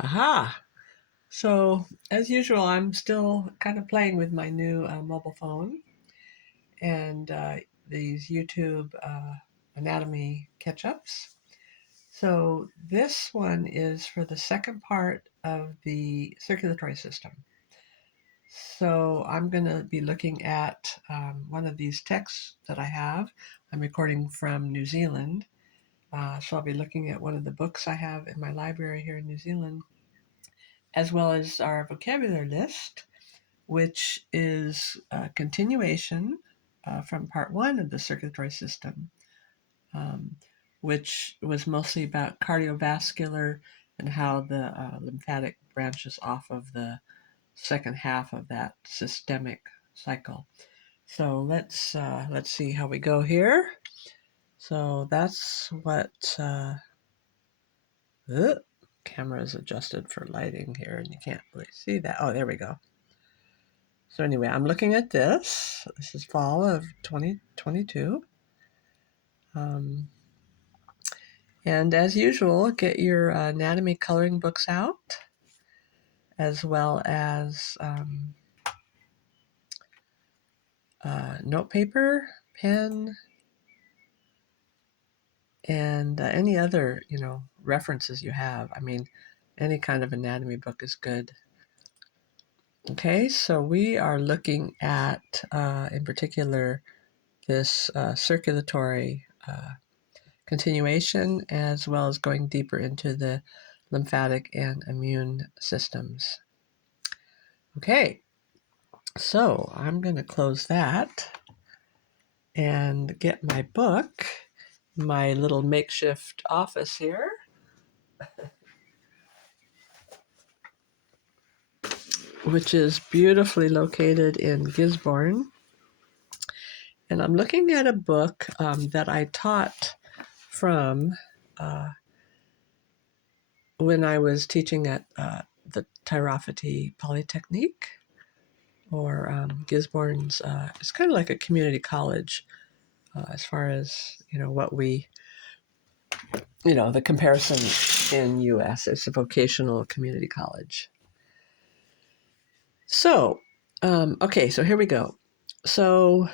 Aha! So, as usual, I'm still kind of playing with my new mobile phone and these YouTube anatomy catch ups. So, this one is for the second part of the circulatory system. So, I'm going to be looking at one of these texts that I have. I'm recording from New Zealand. So, I'll be looking at one of the books I have in my library here in New Zealand, as well as our vocabulary list, which is a continuation from part one of the circulatory system, um, which was mostly about cardiovascular and how the lymphatic branches off of the second half of that systemic cycle. So let's see how we go here. So that's what the camera is adjusted for lighting here, and you can't really see that. Oh, there we go. So anyway, I'm looking at this. This is fall of 2022. And as usual, get your anatomy coloring books out, as well as note paper, pen, and any other, references you have. I mean, any kind of anatomy book is good. Okay, so we are looking at, in particular, this circulatory continuation, as well as going deeper into the lymphatic and immune systems. Okay, so I'm going to close that and get my book, my little makeshift office here. Which is beautifully located in Gisborne. And I'm looking at a book that I taught from when I was teaching at the Tyrophyte Polytechnique, or Gisborne's. It's kind of like a community college as far as, what we, the comparison in U.S. It's a vocational community college. So, okay, so here we go. So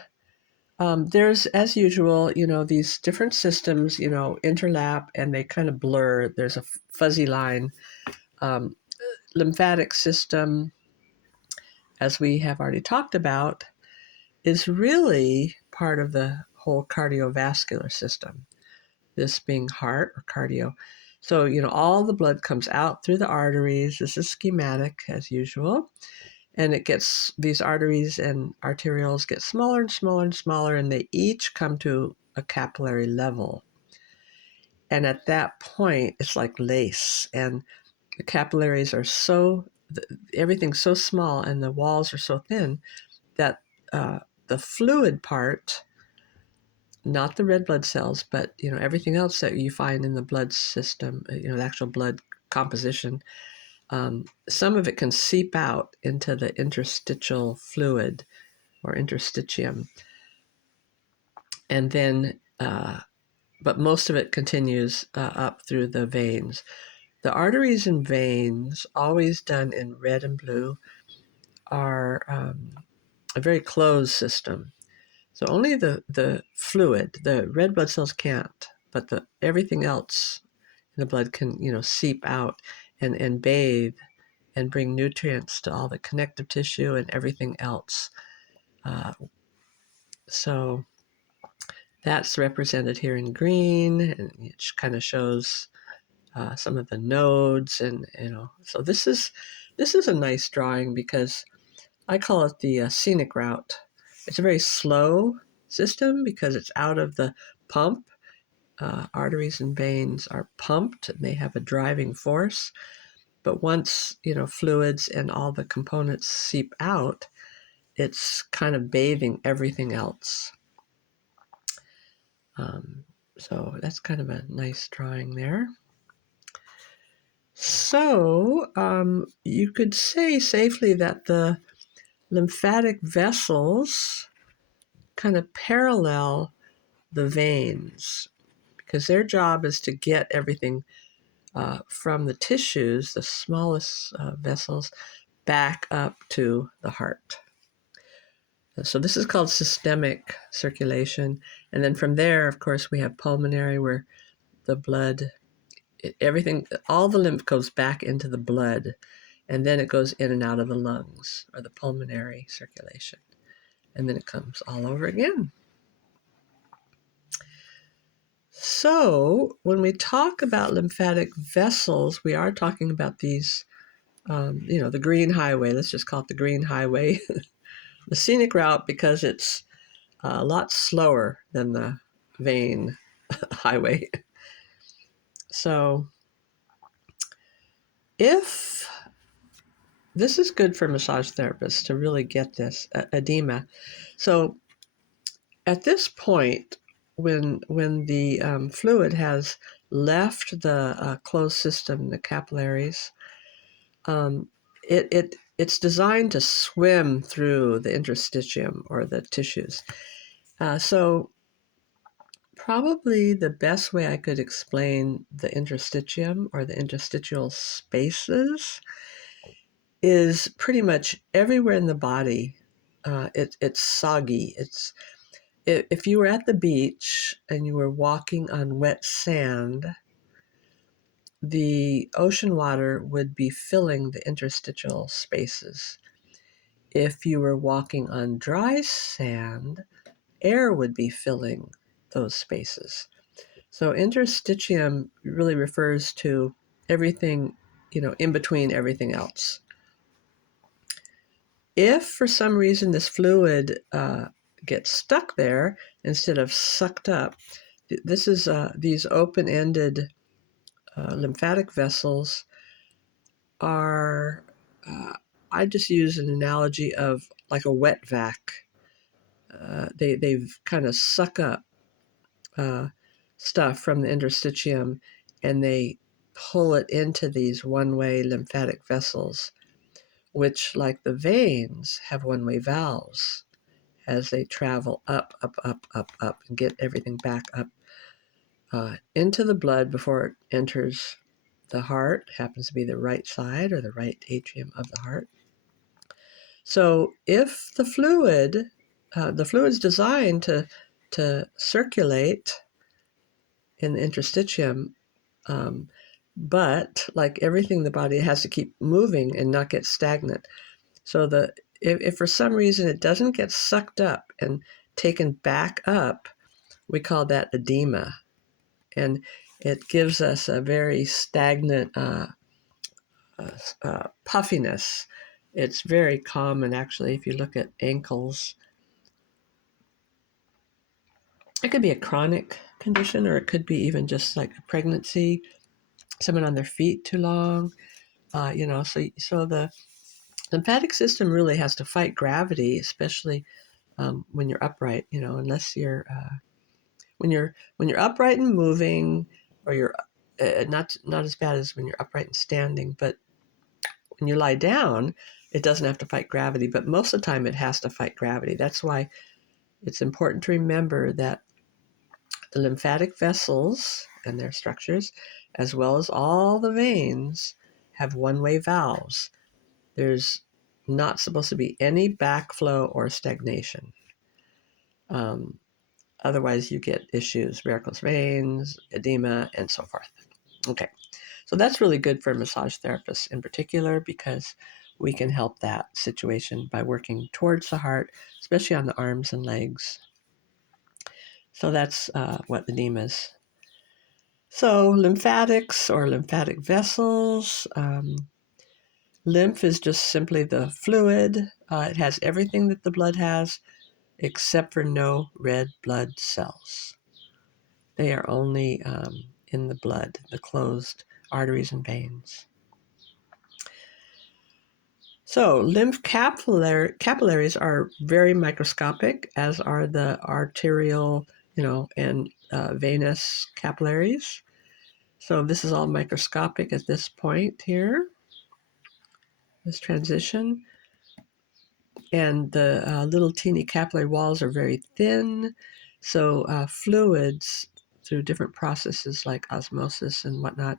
there's, as usual, these different systems, interlap and they kind of blur. There's a fuzzy line. Lymphatic system, as we have already talked about, is really part of the whole cardiovascular system, this being heart or cardio. So, all the blood comes out through the arteries. This is schematic, as usual. And these arteries and arterioles get smaller and smaller and smaller, and they each come to a capillary level. And at that point, it's like lace, and the capillaries are everything's so small, and the walls are so thin that the fluid part, not the red blood cells, but everything else that you find in the blood system, the actual blood composition, some of it can seep out into the interstitial fluid or interstitium. And then, but most of it continues up through the veins. The arteries and veins, always done in red and blue, are a very closed system. So only the fluid, the red blood cells can't, but everything else in the blood can, seep out and bathe and bring nutrients to all the connective tissue and everything else. So that's represented here in green, and it kind of shows some of the nodes, and so this is a nice drawing because I call it the scenic route. It's a very slow system because it's out of the pump. Arteries and veins are pumped, and they have a driving force. But once, fluids and all the components seep out, it's kind of bathing everything else. So that's kind of a nice drawing there. So you could say safely that the lymphatic vessels kind of parallel the veins, because their job is to get everything from the tissues, the smallest vessels, back up to the heart. So this is called systemic circulation. And then from there, of course, we have pulmonary, where the blood, everything, all the lymph goes back into the blood, and then it goes in and out of the lungs, or the pulmonary circulation. And then it comes all over again. So when we talk about lymphatic vessels, we are talking about these, the green highway. Let's just call it the green highway. The scenic route, because it's a lot slower than the vein highway. So if this is good for massage therapists to really get this edema. So at this point, when the fluid has left the closed system, the capillaries, it's designed to swim through the interstitium or the tissues. So probably the best way I could explain the interstitium or the interstitial spaces is pretty much everywhere in the body. It's soggy. If you were at the beach and you were walking on wet sand, the ocean water would be filling the interstitial spaces. If you were walking on dry sand, air would be filling those spaces. So interstitium really refers to everything, in between everything else. If for some reason this fluid gets stuck there instead of sucked up, this is these open-ended lymphatic vessels are, I just use an analogy of like a wet vac. They've kind of suck up stuff from the interstitium, and they pull it into these one-way lymphatic vessels, which, like the veins, have one-way valves as they travel up, up, up, up, up, and get everything back up into the blood before it enters the heart. It happens to be the right side or the right atrium of the heart. So if the fluid's designed to circulate in the interstitium, but like everything in the body, it has to keep moving and not get stagnant. So if for some reason it doesn't get sucked up and taken back up, we call that edema. And it gives us a very stagnant puffiness. It's very common, actually, if you look at ankles. It could be a chronic condition, or it could be even just like a pregnancy, someone on their feet too long. So the lymphatic system really has to fight gravity, especially when you're upright. Unless you're when you're upright and moving, or you're not as bad as when you're upright and standing. But when you lie down, it doesn't have to fight gravity. But most of the time, it has to fight gravity. That's why it's important to remember that the lymphatic vessels and their structures, as well as all the veins, have one-way valves. There's not supposed to be any backflow or stagnation. Otherwise, you get issues, varicose veins, edema, and so forth. Okay, so that's really good for massage therapists in particular, because we can help that situation by working towards the heart, especially on the arms and legs. So that's what edema is. So lymphatics or lymphatic vessels. Lymph is just simply the fluid. It has everything that the blood has, except for no red blood cells. They are only in the blood, the closed arteries and veins. So lymph capillaries are very microscopic, as are the arterial, and venous capillaries. So this is all microscopic at this point here, this transition. And the little teeny capillary walls are very thin. So fluids, through different processes like osmosis and whatnot,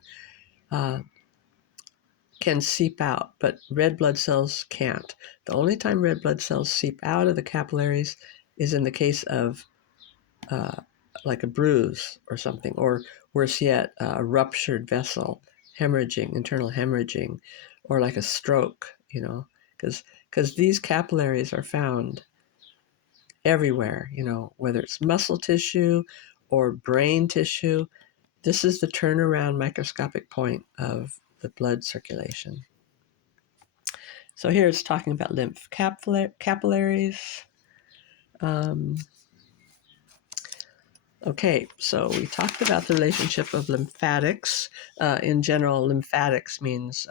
can seep out, but red blood cells can't. The only time red blood cells seep out of the capillaries is in the case of like a bruise or something, or worse yet, a ruptured vessel, hemorrhaging, internal hemorrhaging, or like a stroke, because these capillaries are found everywhere, whether it's muscle tissue or brain tissue. This is the turnaround microscopic point of the blood circulation. So here it's talking about lymph capillaries. Okay, so we talked about the relationship of lymphatics. In general, lymphatics means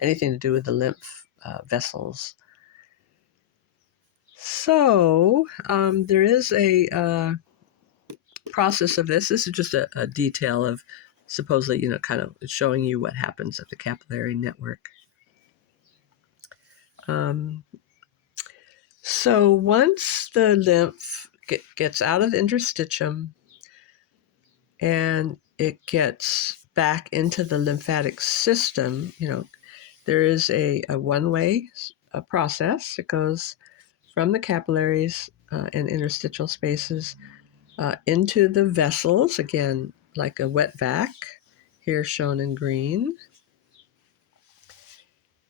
anything to do with the lymph vessels. So there is a process of this. This is just a detail of supposedly, kind of showing you what happens at the capillary network. So once the lymph gets out of the interstitium and it gets back into the lymphatic system, there is a one-way process. It goes from the capillaries and interstitial spaces into the vessels, again, like a wet vac, here shown in green.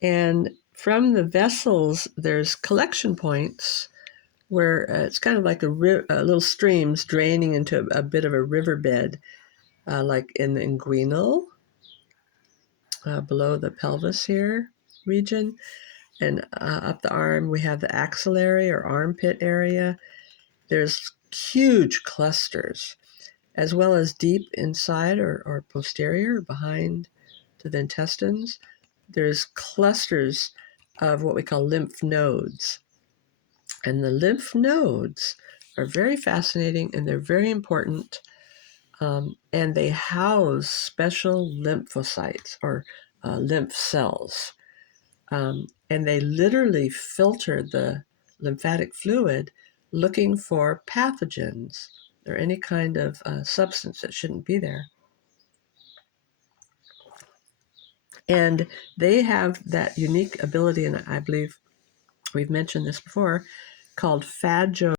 And from the vessels, there's collection points where it's kind of like little streams draining into a bit of a riverbed, like in the inguinal, below the pelvis here region. And up the arm, we have the axillary or armpit area. There's huge clusters, as well as deep inside or posterior, behind to the intestines. There's clusters of what we call lymph nodes. And the lymph nodes are very fascinating and they're very important. And they house special lymphocytes or lymph cells. And they literally filter the lymphatic fluid looking for pathogens or any kind of substance that shouldn't be there. And they have that unique ability, and I believe we've mentioned this before, called phagocytosis.